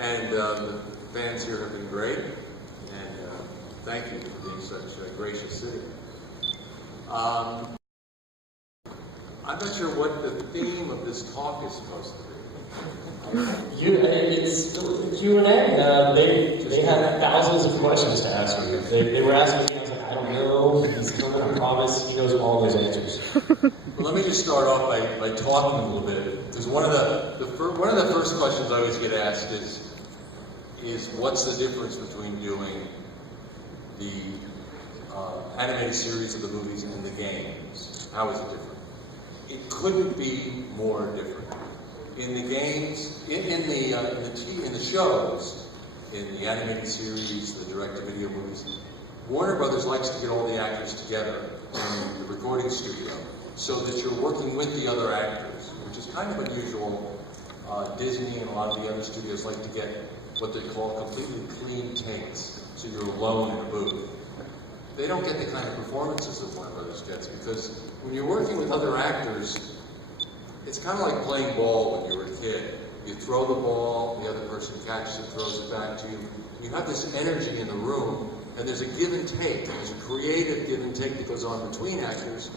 And the fans here have been great, and thank you for being such a gracious city. I'm not sure what the theme of this talk is supposed to be. It's Q&A. They had thousands of questions to ask you. They were asking me, I was like, I don't know. He's coming, I promise. He knows all those answers. Well, let me just start off by talking a little bit, because one of the first questions I always get asked is what's the difference between doing the animated series of the movies and the games? How is it different? It couldn't be more different. In the games, in the shows, in the animated series, the direct-to-video movies, Warner Brothers likes to get all the actors together in the recording studio so that you're working with the other actors, which is kind of unusual. Disney and a lot of the other studios like to get what they call completely clean takes, so you're alone in a booth. They don't get the kind of performances that Warner Brothers gets, because when you're working with other actors, it's kind of like playing ball when you were a kid. You throw the ball, the other person catches it, throws it back to you. You have this energy in the room, and there's a give and take. There's a creative give and take that goes on between actors,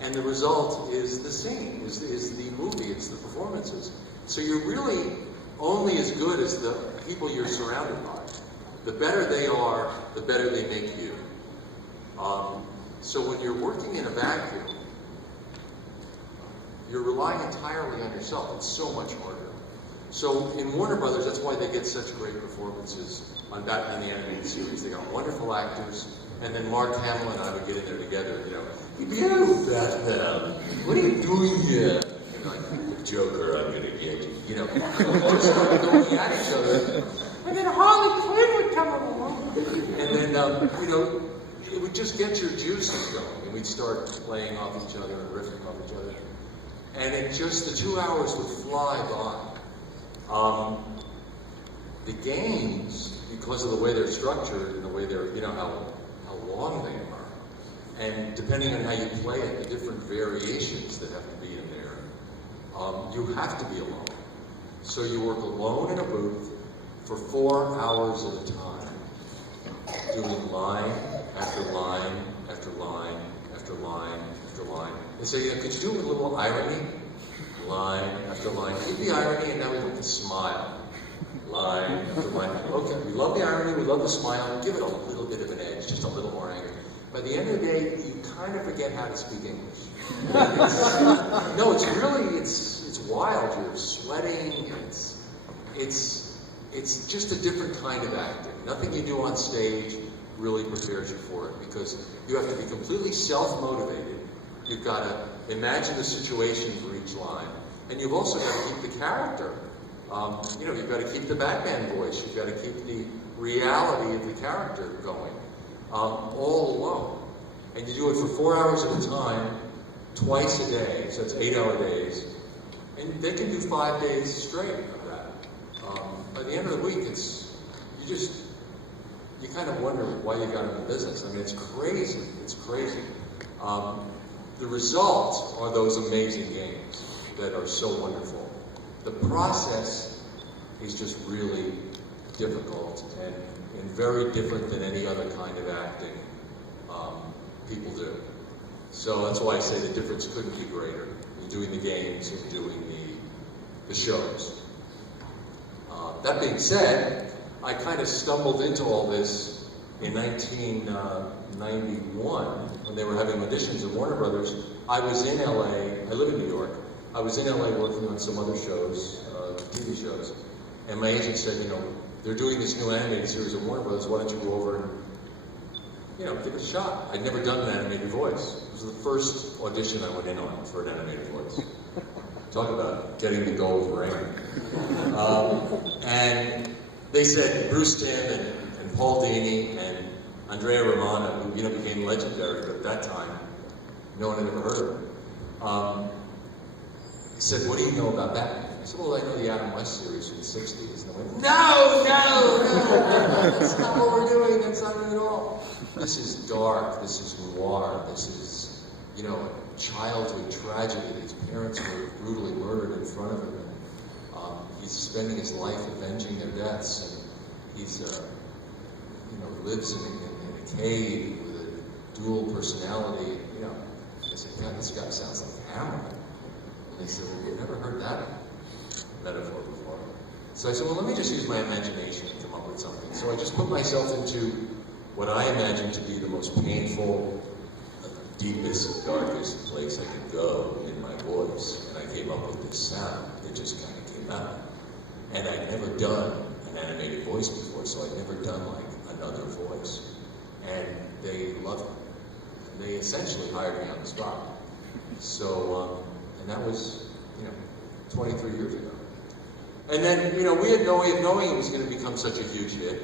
and the result is the scene, is the movie, it's the performances. So you're really only as good as the people you're surrounded by. The better they are, the better they make you. So when you're working in a vacuum, you're relying entirely on yourself. It's so much harder. So in Warner Brothers, that's why they get such great performances on Batman the Animated Series. They got wonderful actors, and then Mark Hamill and I would get in there together, you Batman, what are you doing here? And like, Joker, I'm gonna get you. Just like going at each other. And then Harley Quinn would come along. And then, it would just get your juices going. And we'd start playing off each other and riffing off each other. And the 2 hours would fly by. The games, because of the way they're structured and the way they're, how long they are, and depending on how you play it, the different variations that have to be in there, you have to be alone. So you work alone in a booth for 4 hours at a time, doing line after line after line after line after line. They say, could you do it with a little irony? Line after line. Keep the irony, and now we have to smile. Line after line. Okay, we love the irony, we love the smile. Give it a little bit of an edge, just a little more anger. By the end of the day, you kind of forget how to speak English. It's wild. You're sweating. It's just a different kind of acting. Nothing you do on stage really prepares you for it, because you have to be completely self-motivated. You've got to imagine the situation for each line. And you've also got to keep the character. You've got to keep the Batman voice. You've got to keep the reality of the character going, all alone. And you do it for 4 hours at a time, twice a day. So it's 8-hour days. And they can do 5 days straight of that. By the end of the week, you kind of wonder why you got into business. I mean, it's crazy. It's crazy. The results are those amazing games that are so wonderful. The process is just really difficult and very different than any other kind of acting people do. So that's why I say the difference couldn't be greater in doing the games and doing the shows. That being said, I kind of stumbled into all this in 1991 when they were having auditions at Warner Brothers. I was in LA, I live in New York. I was in LA working on some other shows, TV shows, and my agent said, they're doing this new animated series at Warner Brothers, why don't you go over and, give it a shot. I'd never done an animated voice. It was the first audition I went in on for an animated voice. Talk about getting the gold ring. And they said Bruce Timm and Paul Dini and Andrea Romano, who became legendary, but at that time, no one had ever heard of him. He said, what do you know about Batman? I said, well, I know the Adam West series from the 60s. And I went, no, that's not what we're doing, that's not it at all. This is dark, this is noir, this is, childhood tragedy. His parents were brutally murdered in front of him. And, he's spending his life avenging their deaths, and he's, lives in a cave with a dual personality. I said, God, this guy sounds like Hamlet. And they said, well, we've never heard that metaphor before. So I said, well, let me just use my imagination to come up with something. So I just put myself into what I imagine to be the most painful, deepest, darkest place I could go in my voice. And I came up with this sound. It just kind of came out. And I'd never done an animated voice before, so I'd never done like another voice. And they loved it. And they essentially hired me on the spot. So, and that was, 23 years ago. And then, we had no way of knowing it was going to become such a huge hit,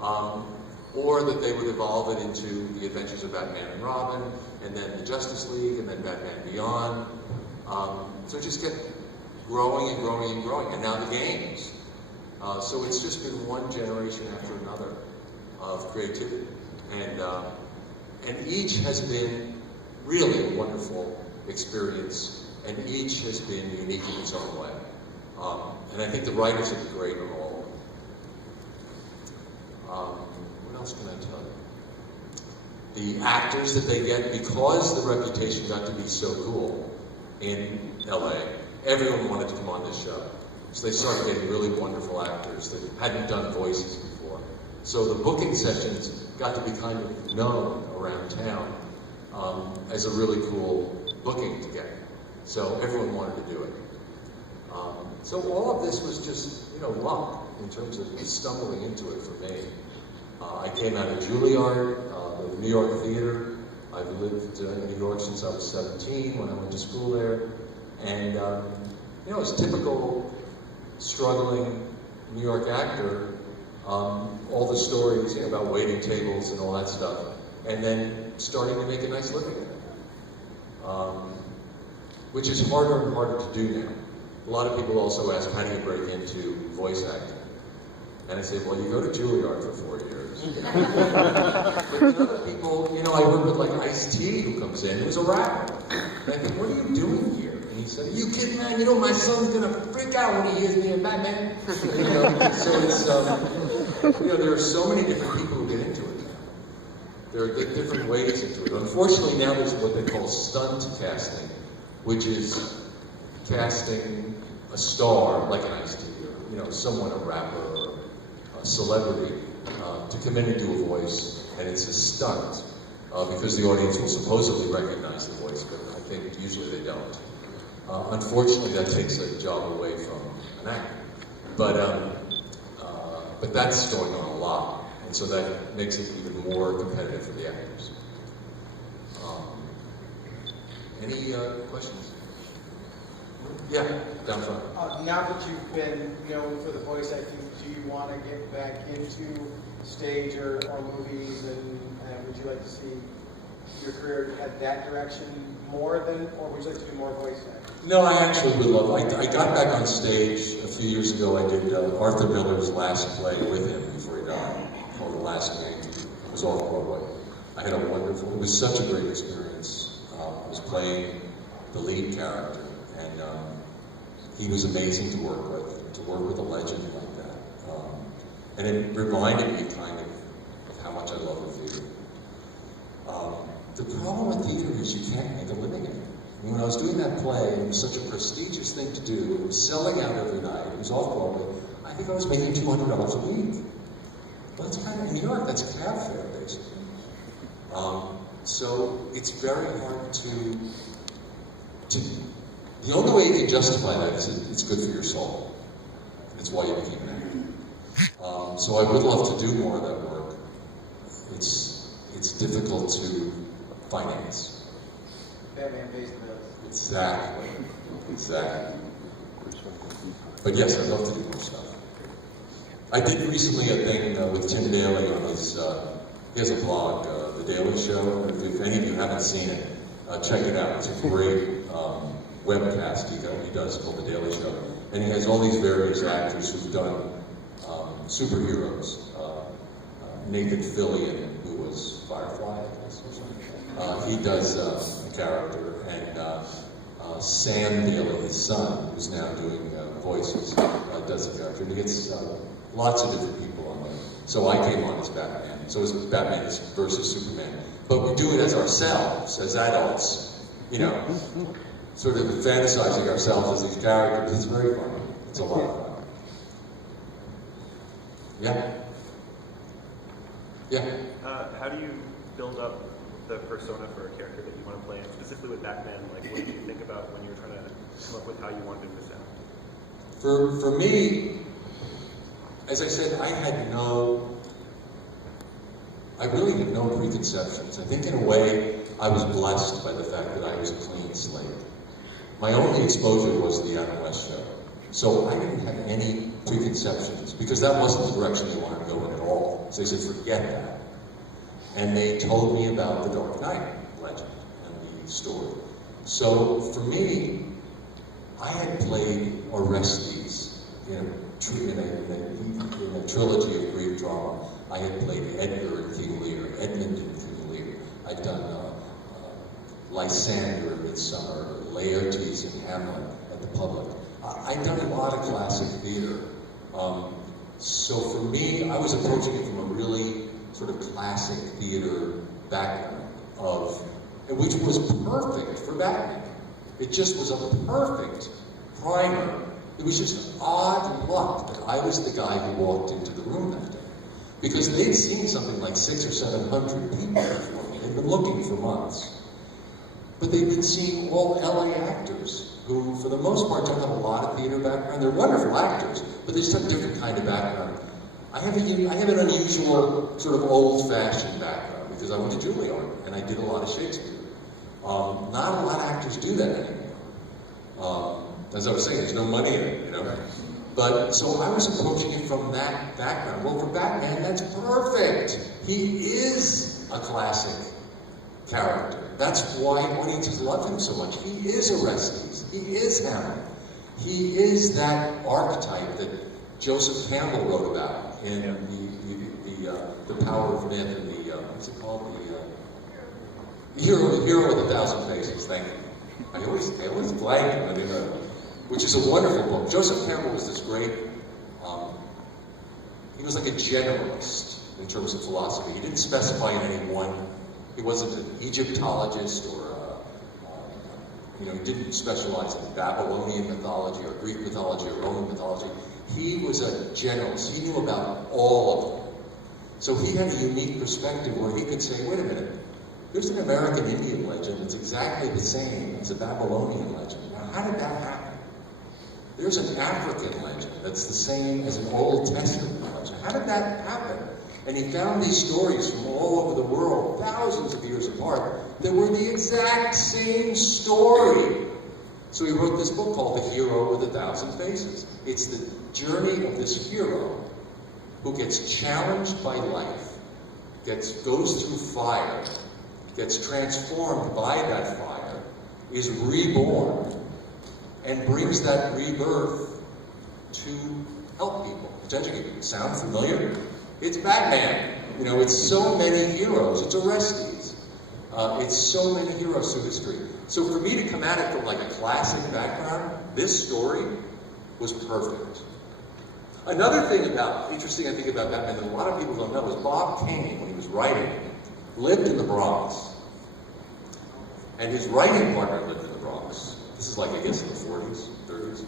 or that they would evolve it into the Adventures of Batman and Robin, and then the Justice League, and then Batman Beyond. So it just kept growing and growing and growing, and now the games. So it's just been one generation after another of creativity, and each has been really a wonderful experience, and each has been unique in its own way. And I think the writers have been great on all of them. What else can I tell you? The actors that they get, because the reputation got to be so cool in LA, everyone wanted to come on this show. So they started getting really wonderful actors that hadn't done voices before. So the booking sessions got to be kind of known around town as a really cool booking to get. So everyone wanted to do it. So all of this was just, luck in terms of stumbling into it for me. I came out of Juilliard, the New York Theater. I've lived in New York since I was 17 when I went to school there. And, as a typical struggling New York actor, all the stories about waiting tables and all that stuff, and then starting to make a nice living at it, which is harder and harder to do now. A lot of people also ask, how do you break into voice acting? And I say, well, you go to Juilliard for 4 years. But then other people, I work with like Ice-T who comes in, who's a rapper. And I think, what are you doing here? And he said, are you kidding, man? My son's gonna freak out when he hears me in Batman. So it's, there are so many different people who get into it now. There are different ways into it. Unfortunately, now there's what they call stunt casting, which is casting a star, like an Ice-T, or someone, a rapper, or a celebrity, to come in and do a voice, and it's a stunt, because the audience will supposedly recognize the voice, but I think usually they don't. Unfortunately, that takes a job away from an actor. But that's going on a lot, and so that makes it even more competitive for the actors. Any questions? Yeah, down front. Now that you've been known for the voice acting, do you want to get back into stage or movies, and would you like to see your career head that direction more than, or would you like to do more voice acting? No, I actually would love it. I got back on stage a few years ago. I did Arthur Miller's last play with him before he died, called The Last Game. It was off Broadway. I had it was such a great experience. I was playing the lead character, and he was amazing to work with a legend like that. And it reminded me kind of how much I love the theater. The problem with theater is you can't make a living in it. When I was doing that play, it was such a prestigious thing to do. It was selling out every night. It was off Broadway. I think I was making $200 a week. Well, that's kind of, in New York, that's cab fare, basically. So it's very hard to the only way you can justify that is it's good for your soul. It's why you became an actor. So I would love to do more of that work. It's difficult to finance. Batman pays the bills. Exactly. But yes, I'd love to do more stuff. I did recently a thing with Tim Daly on his, he has a blog, The Daily Show. If any of you haven't seen it, check it out. It's a great webcast he does called The Daily Show. And he has all these various actors who've done superheroes. Nathan Fillion, who was Firefly, I guess, or something. He does a character, and Sam Daly, his son, who's now doing voices, does the character, and he gets lots of different people on there. So I came on as Batman. So it's Batman versus Superman. But we do it as ourselves, as adults, you know, sort of fantasizing ourselves as these characters. It's very fun. It's a lot of fun. Yeah? Yeah? How do you build up the persona for a character that you want to play, and specifically with Batman? Like, what did you think about when you were trying to come up with how you wanted him to sound? For me, as I said, I really had no preconceptions. I think in a way, I was blessed by the fact that I was a clean slate. My only exposure was the Adam West show. So I didn't have any preconceptions, because that wasn't the direction they wanted to go in at all. So they said, forget that. And they told me about the Dark Knight legend and the story. So for me, I had played Orestes in a trilogy of Greek drama. I had played Edgar in King Lear, Edmund in King Lear. I'd done Lysander in Midsummer, Laertes in Hamlet at the Public. I'd done a lot of classic theater. So for me, I was approaching it from a really sort of classic theater background, which was perfect for Batman. It just was a perfect primer. It was just odd luck that I was the guy who walked into the room that day. Because they'd seen something like 600 or 700 people before me. They'd been looking for months. But they'd been seeing all LA actors who, for the most part, don't have a lot of theater background. They're wonderful actors, but they just have a different kind of background. I have an unusual, sort of old-fashioned background, because I went to Juilliard, and I did a lot of Shakespeare. Not a lot of actors do that anymore. As I was saying, there's no money in it, you know? But, so I was approaching it from that background. Well, for Batman, that's perfect. He is a classic character. That's why audiences love him so much. He is Orestes. He is Hamlet. He is that archetype that Joseph Campbell wrote about in the Power of Myth and what's it called? The Hero with 1,000 Faces. Thank you. I always blank. Which is a wonderful book. Joseph Campbell was this great, he was like a generalist in terms of philosophy. He didn't specify in any one, he wasn't an Egyptologist or, he didn't specialize in Babylonian mythology or Greek mythology or Roman mythology. He was a generalist. He knew about all of them. So he had a unique perspective where he could say, wait a minute, there's an American Indian legend that's exactly the same as a Babylonian legend. Now, how did that happen? There's an African legend that's the same as an Old Testament legend. How did that happen? And he found these stories from all over the world, thousands of years apart, that were the exact same story. So he wrote this book called The Hero with 1,000 Faces. It's the journey of this hero who gets challenged by life, goes through fire, gets transformed by that fire, is reborn, and brings that rebirth to help people. Potentially, sound familiar? It's Batman. It's so many heroes. It's Orestes. It's so many heroes through history. So for me to come at it from like a classic background, this story was perfect. Another thing interesting I think about Batman that a lot of people don't know is Bob Kane, when he was writing, lived in the Bronx. And his writing partner lived in the Bronx. This is like, I guess, in the 40s, 30s.